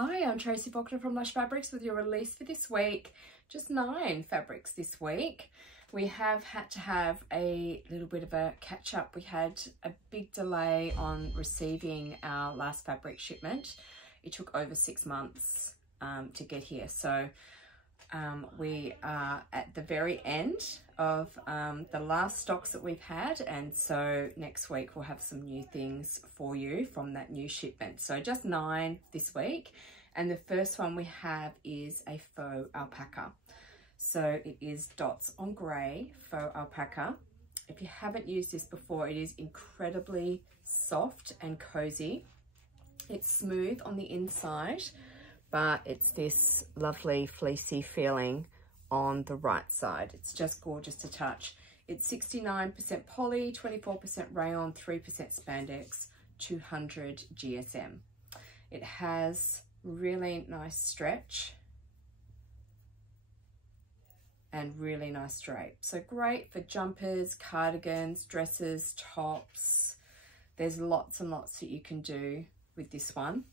Hi, I'm Tracy Faulkner from Lush Fabrics with your release for this week. Just 9 fabrics this week. We have had to have a little bit of a catch up. We had a big delay on receiving our last fabric shipment. It took over 6 months to get here. So we are at the very end of the last stocks that we've had, and so next week we'll have some new things for you from that new shipment. So just 9 this week, and the first one we have is a faux alpaca. So it is dots on grey faux alpaca. If you haven't used this before, it is incredibly soft and cozy. It's smooth on the inside, but it's this lovely fleecy feeling on the right side. It's just gorgeous to touch. It's 69% poly, 24% rayon, 3% spandex, 200 GSM. It has really nice stretch and really nice drape. So great for jumpers, cardigans, dresses, tops. There's lots and lots that you can do with this one.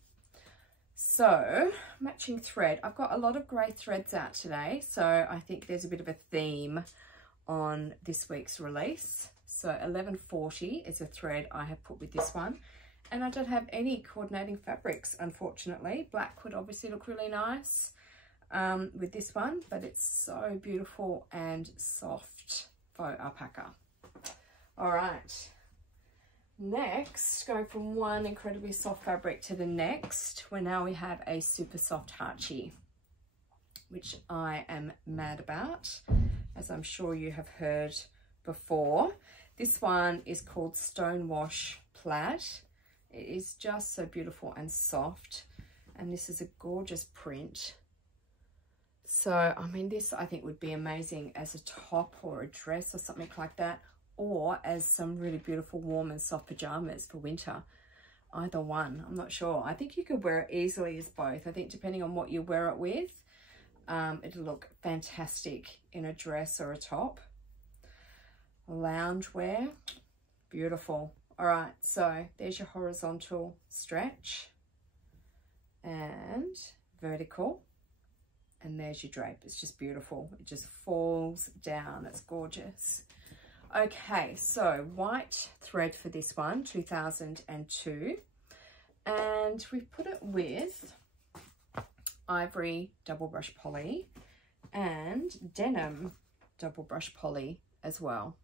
So matching thread, I've got a lot of grey threads out today, so I think there's a bit of a theme on this week's release. So 1140 is a thread I have put with this one, and I don't have any coordinating fabrics, unfortunately. Black would obviously look really nice with this one, but it's so beautiful and soft faux alpaca. All right. Next, going from one incredibly soft fabric to the next, where now we have a super soft Harchi, which I am mad about, as I'm sure you have heard before. This one is called Stonewash Plaid. It is just so beautiful and soft, and this is a gorgeous print. So, I mean, this I think would be amazing as a top or a dress or something like that, or as some really beautiful warm and soft pajamas for winter. Either one, I'm not sure. I think you could wear it easily as both. I think depending on what you wear it with, it'll look fantastic in a dress or a top. Loungewear, beautiful. All right, so there's your horizontal stretch and vertical, and there's your drape. It's just beautiful. It just falls down. It's gorgeous. Okay, so white thread for this one, 2002, and we've put it with ivory double brush poly and denim double brush poly as well.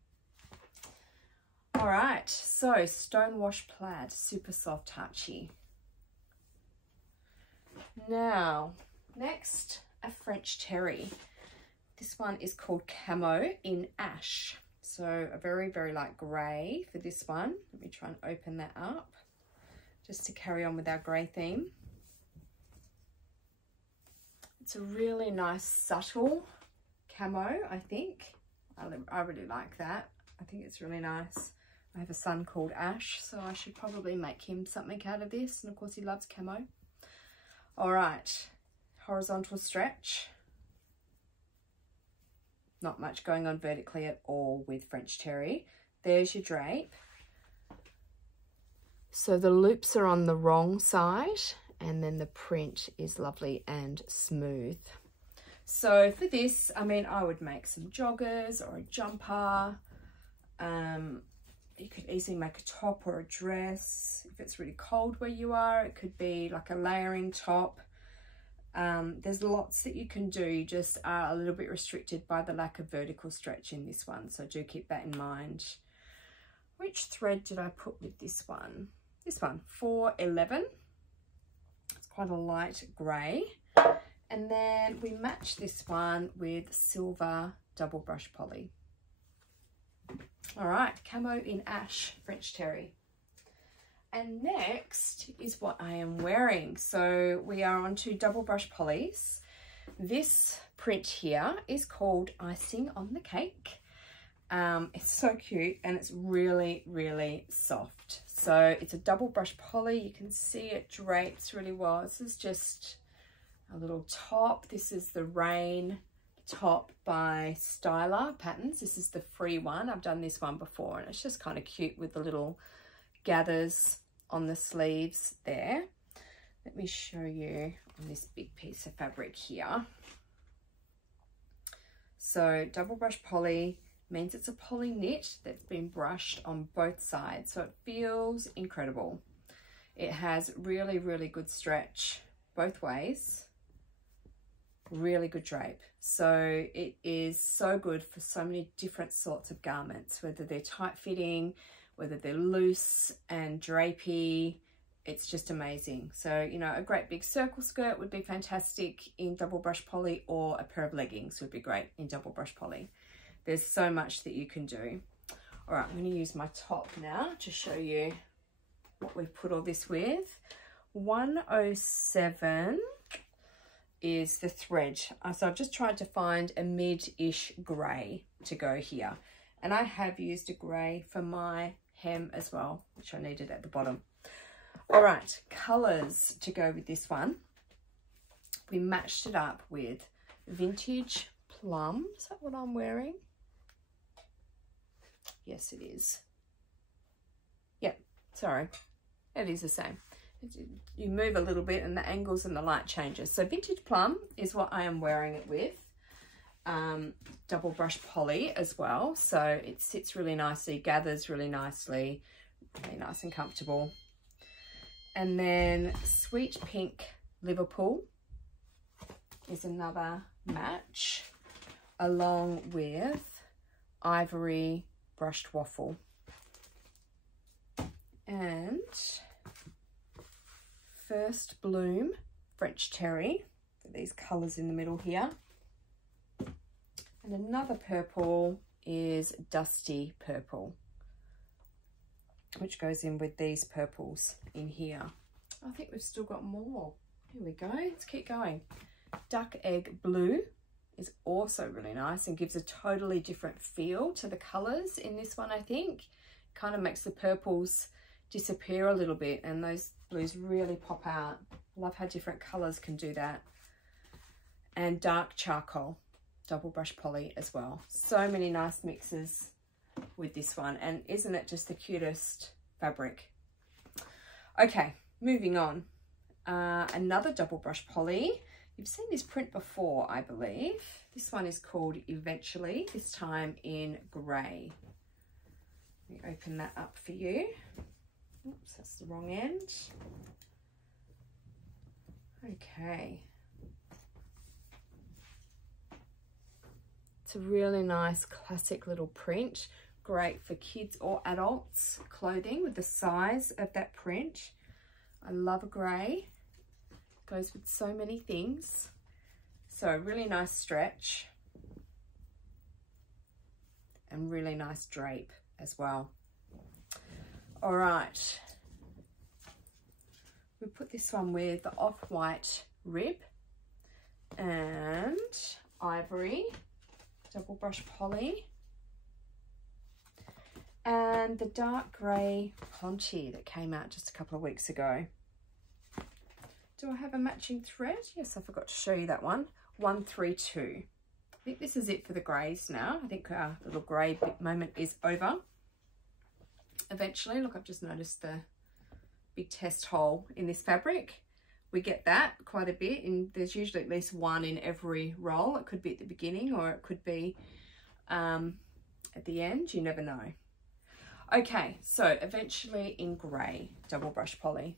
All right, so Stonewash Plaid, super soft Harchi. Now, next, a French terry. This one is called Camo in Ash. So a very, very light grey for this one. Let me try and open that up just to carry on with our grey theme. It's a really nice, subtle camo, I think. I really like that. I think it's really nice. I have a son called Ash, so I should probably make him something out of this. And of course he loves camo. All right, horizontal stretch. Not much going on vertically at all with French terry. There's your drape. So the loops are on the wrong side, and then the print is lovely and smooth. So for this, I mean, I would make some joggers or a jumper. You could easily make a top or a dress. If it's really cold where you are, it could be like a layering top. There's lots that you can do. You just are a little bit restricted by the lack of vertical stretch in this one, so do keep that in mind. Which thread did I put with this one? This one, 411. It's quite a light grey. And then we match this one with silver double brush poly. All right, Camo in Ash, French terry. And next is what I am wearing. So we are on to double brush polys. This print here is called Icing on the Cake. It's so cute, and it's really, really soft. So it's a double brush poly. You can see it drapes really well. This is just a little top. This is the Rain top by Styler Patterns. This is the free one. I've done this one before, and it's just kind of cute with the little gathers on the sleeves there. Let me show you on this big piece of fabric here. So double brush poly means it's a poly knit that's been brushed on both sides, so it feels incredible. It has really, really good stretch both ways, really good drape. So it is so good for so many different sorts of garments, whether they're tight fitting, whether they're loose and drapey. It's just amazing. So, you know, a great big circle skirt would be fantastic in double brush poly, or a pair of leggings would be great in double brush poly. There's so much that you can do. All right, I'm going to use my top now to show you what we've put all this with. 107 is the thread. So I've just tried to find a mid-ish grey to go here. And I have used a grey for my hem as well, which I needed at the bottom. All right, colours to go with this one. We matched it up with Vintage Plum. Is that what I'm wearing? Yes, it is. Yep, sorry. It is the same. You move a little bit and the angles and the light changes. So Vintage Plum is what I am wearing it with. Double brush poly as well. So it sits really nicely, gathers really nicely, really nice and comfortable. And then Sweet Pink Liverpool is another match, along with Ivory Brushed Waffle. And First Bloom French Terry, these colours in the middle here. And another purple is Dusty Purple, which goes in with these purples in here. I think we've still got more. Here we go, let's keep going. Duck Egg Blue is also really nice and gives a totally different feel to the colours in this one, I think. Kind of makes the purples disappear a little bit and those blues really pop out. Love how different colours can do that. And Dark Charcoal, double brush poly as well. So many nice mixes with this one, and isn't it just the cutest fabric? Okay, moving on. Another double brush poly. You've seen this print before, I believe. This one is called Eventually, this time in grey. Let me open that up for you. Oops, that's the wrong end. Okay. It's a really nice classic little print. Great for kids or adults clothing with the size of that print. I love a grey. Goes with so many things. So really nice stretch. And really nice drape as well. All right. We put this one with the off-white rib and ivory, double brush poly, and the dark grey Ponte that came out just a couple of weeks ago. Do I have a matching thread? Yes, I forgot to show you that one. 132. I think this is it for the greys now. I think our little grey moment is over. Eventually, look, I've just noticed the big test hole in this fabric. We get that quite a bit, and there's usually at least one in every roll. It could be at the beginning or it could be at the end, you never know. Okay, so Eventually in grey, double brush poly.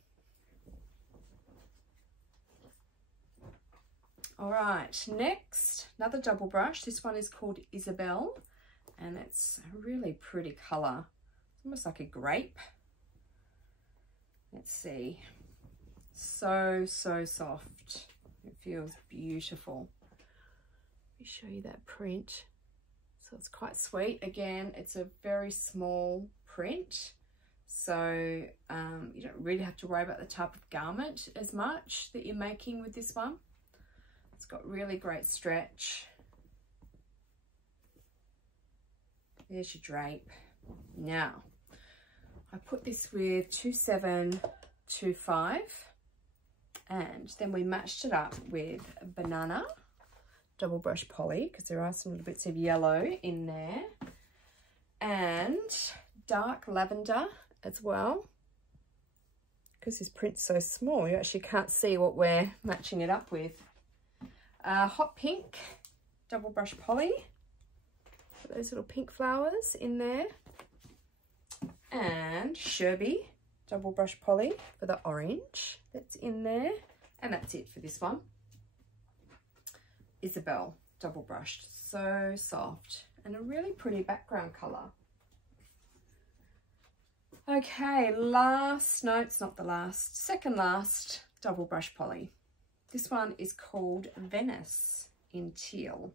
All right, next, another double brush. This one is called Isabel, and it's a really pretty colour. It's almost like a grape. Let's see. So soft. It feels beautiful. Let me show you that print. So it's quite sweet. Again, it's a very small print. So you don't really have to worry about the type of garment as much that you're making with this one. It's got really great stretch. There's your drape. Now, I put this with 2725, and then we matched it up with Banana double brush poly, because there are some little bits of yellow in there, and Dark Lavender as well. because this print's so small, you actually can't see what we're matching it up with. Hot pink, double brush poly. Got those little pink flowers in there. And Sherby, double brush poly for the orange that's in there. And that's it for this one. Isabel, double brushed, so soft. And a really pretty background colour. Okay, last, no, it's not the last, second last double brush poly. This one is called Venice in teal.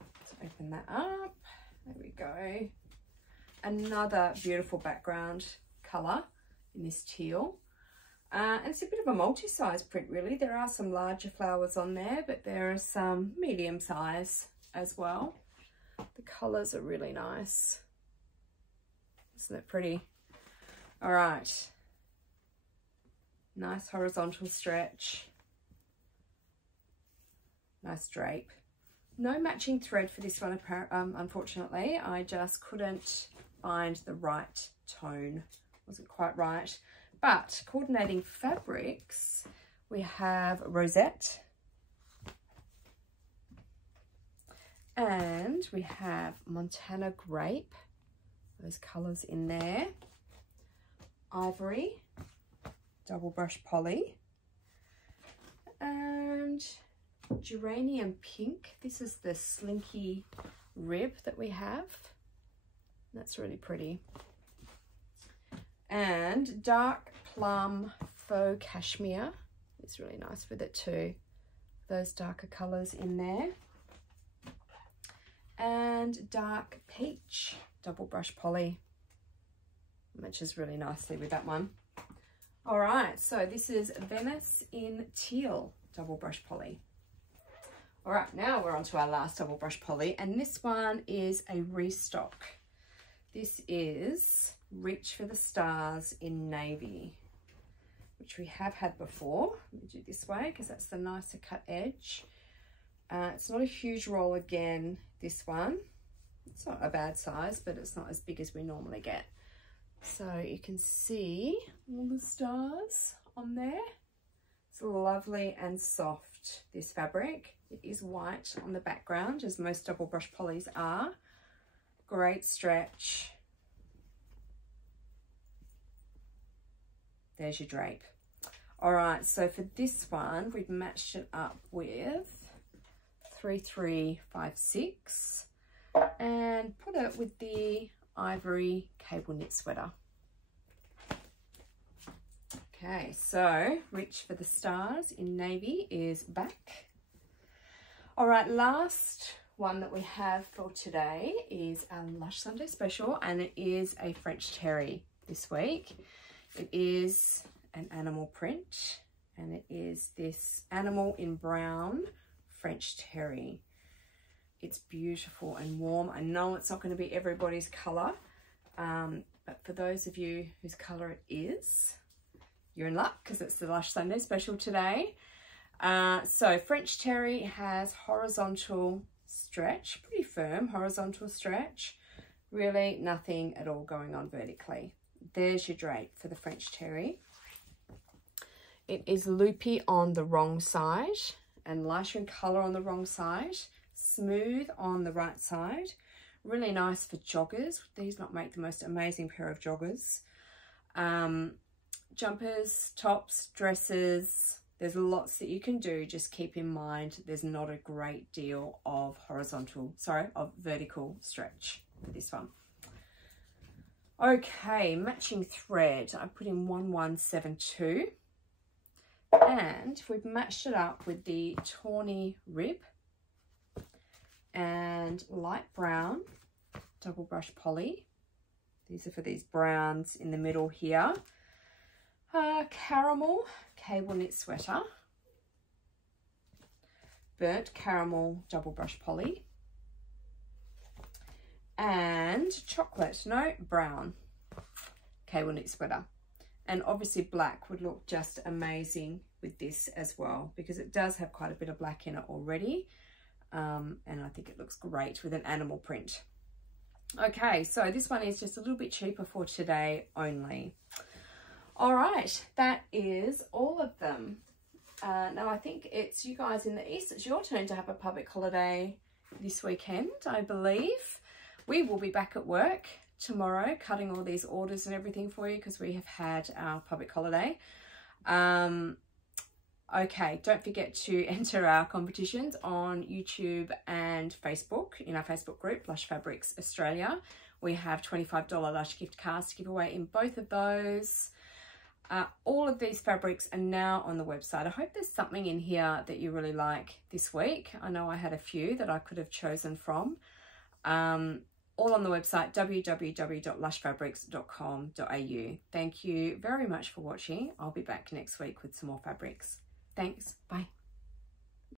Let's open that up. There we go. Another beautiful background colour in this teal. And it's a bit of a multi-size print really. There are some larger flowers on there, but there are some medium size as well. The colours are really nice. Isn't it pretty? All right. Nice horizontal stretch. Nice drape. No matching thread for this one, unfortunately. I just couldn't find the right tone. Wasn't quite right. But coordinating fabrics, we have Rosette. And we have Montana Grape. Those colours in there. Ivory, double brush poly. And Geranium Pink. This is the slinky rib that we have. That's really pretty. And Dark Plum Faux Cashmere. It's really nice with it too. Those darker colours in there. And Dark Peach, double brush poly. Matches really nicely with that one. All right, so this is Venice in teal, double brush poly. All right, now we're on to our last double brush poly, and this one is a restock. This is Reach for the Stars in navy, which we have had before. Let me do this way because that's the nicer cut edge. It's not a huge roll again, this one. It's not a bad size, but it's not as big as we normally get. So you can see all the stars on there. It's lovely and soft, this fabric. It is white on the background, as most double brush polys are. Great stretch. There's your drape. All right, so for this one, we've matched it up with 3356 and put it with the ivory cable knit sweater. Okay, so Reach for the Stars in navy is back. All right, last one that we have for today is our Lush Sunday special, and it is a French terry this week. It is an animal print, and it is this animal in brown French terry. It's beautiful and warm. I know it's not going to be everybody's colour, but for those of you whose colour it is, you're in luck because it's the Lush Sunday special today. So French terry has horizontal stretch, pretty firm horizontal stretch, really nothing at all going on vertically. There's your drape for the French terry. It is loopy on the wrong side and lighter in colour on the wrong side, smooth on the right side. Really nice for joggers. These not make the most amazing pair of joggers. Jumpers, tops, dresses. There's lots that you can do. Just keep in mind there's not a great deal of vertical stretch for this one. Okay, matching thread. I put in 1172. And we've matched it up with the tawny rib and light brown double brush poly. These are for these browns in the middle here. Caramel cable knit sweater, burnt caramel double brush poly, and brown cable knit sweater. And obviously black would look just amazing with this as well, because it does have quite a bit of black in it already. And I think it looks great with an animal print. Okay, so this one is just a little bit cheaper for today only. All right, that is all of them. Now I think it's you guys in the east, it's your turn to have a public holiday this weekend, I believe. We will be back at work tomorrow cutting all these orders and everything for you because we have had our public holiday. Okay, don't forget to enter our competitions on YouTube and Facebook in our Facebook group, Lush Fabrics Australia. We have $25 Lush gift cards to give away in both of those. All of these fabrics are now on the website. I hope there's something in here that you really like this week. I know I had a few that I could have chosen from. All on the website, www.lushfabrics.com.au. Thank you very much for watching. I'll be back next week with some more fabrics. Thanks. Bye.